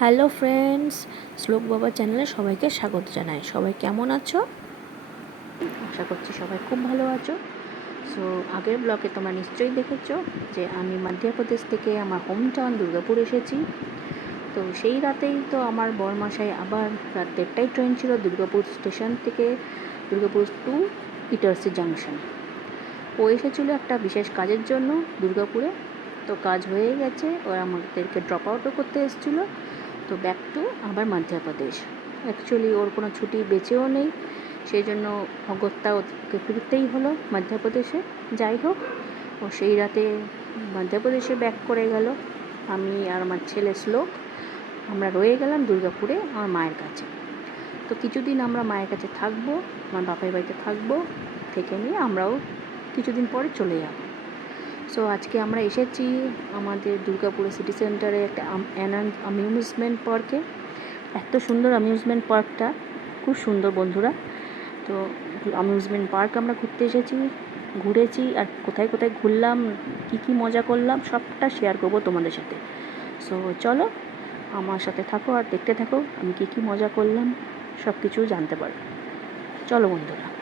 Hello friends, শ্লোক বাবা চ্যানেলে সবাইকে স্বাগত জানাই। সবাই কেমন আছো? আশা করছি সবাই খুব ভালো আছো। সো আগের ব্লগে তোমরা নিশ্চয়ই দেখেছ যে আমি মধ্যপ্রদেশ থেকে আমার হোম টাউন দুর্গাপুর এসেছি। তো সেই রাতেই তো আমার বরমাসায় আবার রাত দেড়টাই ট্রেন ছিল দুর্গাপুর স্টেশন থেকে দুর্গাপুর টু ইটার্সি জাংশন ও এসেছিল একটা বিশেষ কাজের জন্য দুর্গাপুরে। তো কাজ হয়ে গেছে। ওরা আমাদেরকে ড্রপ আউটও করতে এসেছিল। তো ব্যাক টু আবার মধ্যপ্রদেশ অ্যাকচুয়ালি ওর কোনো ছুটি বেঁচেও নেই। সেই জন্য অগত্যা ওকে ফিরতেই হলো মধ্যপ্রদেশে যাই হোক, ও সেই রাতে মধ্যপ্রদেশে ব্যাক করে গেল। আমি আর আমার ছেলে শ্লোক। আমরা রয়ে গেলাম দুর্গাপুরে আমার মায়ের কাছে। তো কিছুদিন আমরা মায়ের কাছে থাকব, আমার বাপের বাড়িতে থাকব, থেকে নিয়ে আমরাও কিছুদিন পরে চলে যাব। সো আজকে আমরা এসেছি আমাদের দুর্গাপুর সিটি সেন্টারে একটা অ্যামিউজমেন্ট পার্কে এত সুন্দর অ্যামিউজমেন্ট পার্কটা খুব সুন্দর বন্ধুরা। তো অ্যামিউজমেন্ট পার্ক আমরা ঘুরতে এসেছি, ঘুরেছি আর কোথায় কোথায় ঘুরলাম, কী কী মজা করলাম, সবটা শেয়ার করব তোমাদের সাথে। সো চলো আমার সাথে থাকো আর দেখতে থাকো আমি কী কী মজা করলাম সব কিছু জানতে পারো। চলো বন্ধুরা।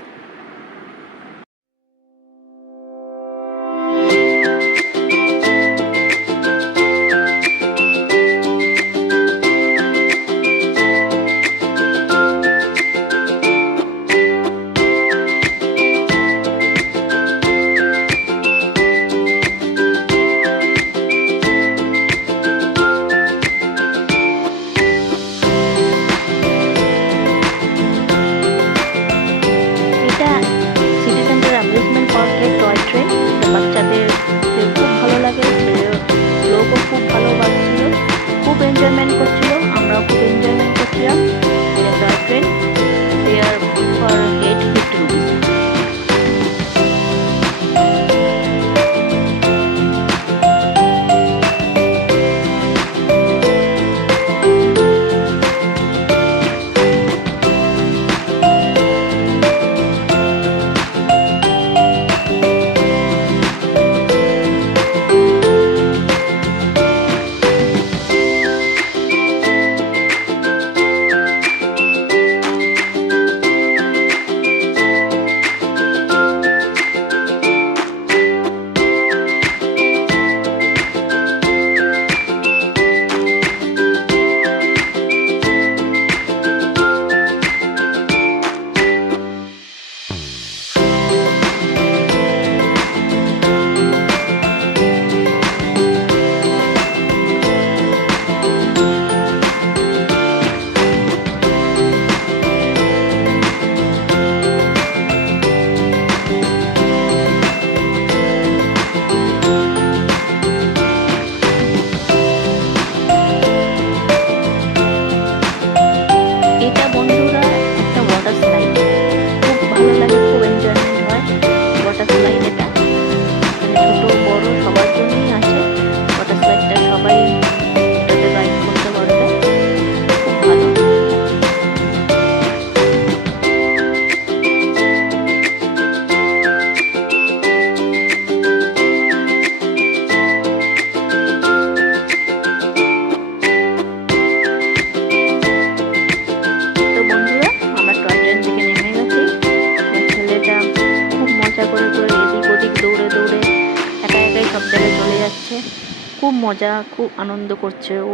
মজা খুব আনন্দ করছে ও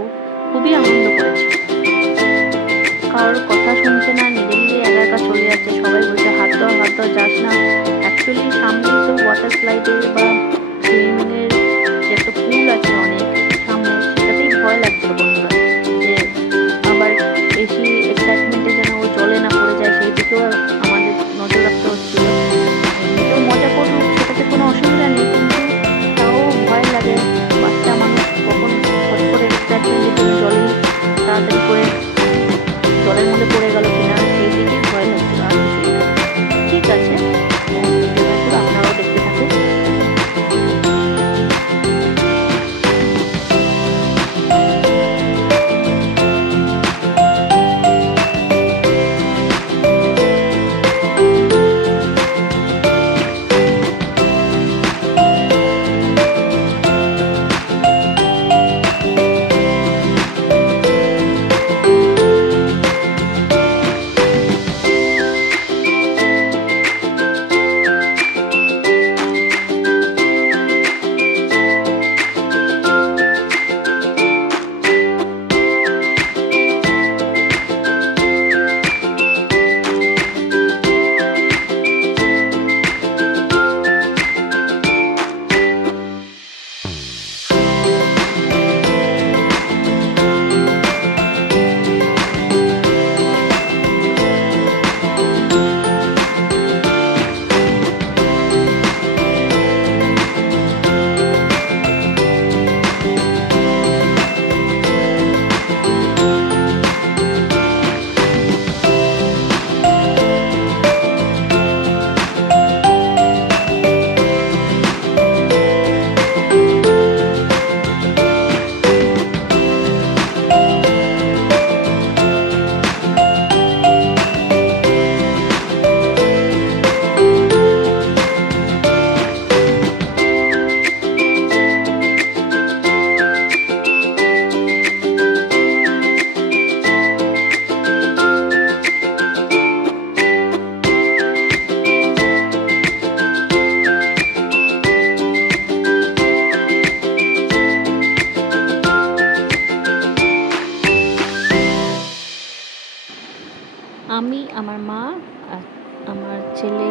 খুবই আনন্দ করেছে। কারোর কথা শুনছে না নিজে আমি আমার মা আমার ছেলে